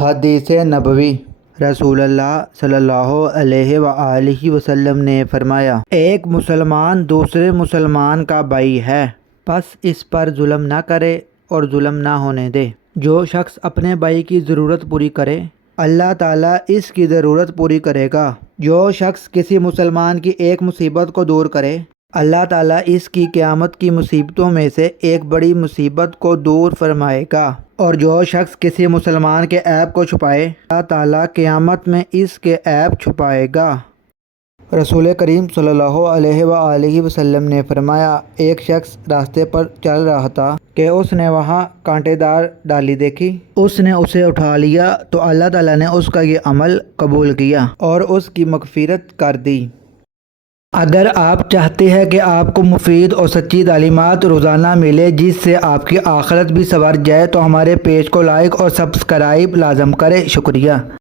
حدیث نبوی۔ رسول اللہ صلی اللہ علیہ وآلہ وسلم نے فرمایا، ایک مسلمان دوسرے مسلمان کا بھائی ہے، پس اس پر ظلم نہ کرے اور ظلم نہ ہونے دے۔ جو شخص اپنے بھائی کی ضرورت پوری کرے، اللہ تعالیٰ اس کی ضرورت پوری کرے گا۔ جو شخص کسی مسلمان کی ایک مصیبت کو دور کرے، اللہ تعالیٰ اس کی قیامت کی مصیبتوں میں سے ایک بڑی مصیبت کو دور فرمائے گا۔ اور جو شخص کسی مسلمان کے عیب کو چھپائے، اللہ تعالیٰ قیامت میں اس کے عیب چھپائے گا۔ رسول کریم صلی اللہ علیہ وآلہ وسلم نے فرمایا، ایک شخص راستے پر چل رہا تھا کہ اس نے وہاں کانٹے دار ڈالی دیکھی۔ اس نے اسے اٹھا لیا تو اللہ تعالیٰ نے اس کا یہ عمل قبول کیا اور اس کی مغفرت کر دی۔ اگر آپ چاہتے ہیں کہ آپ کو مفید اور سچی تعلیمات روزانہ ملے جس سے آپ کی آخرت بھی سنور جائے تو ہمارے پیج کو لائک اور سبسکرائب لازم کریں۔ شکریہ۔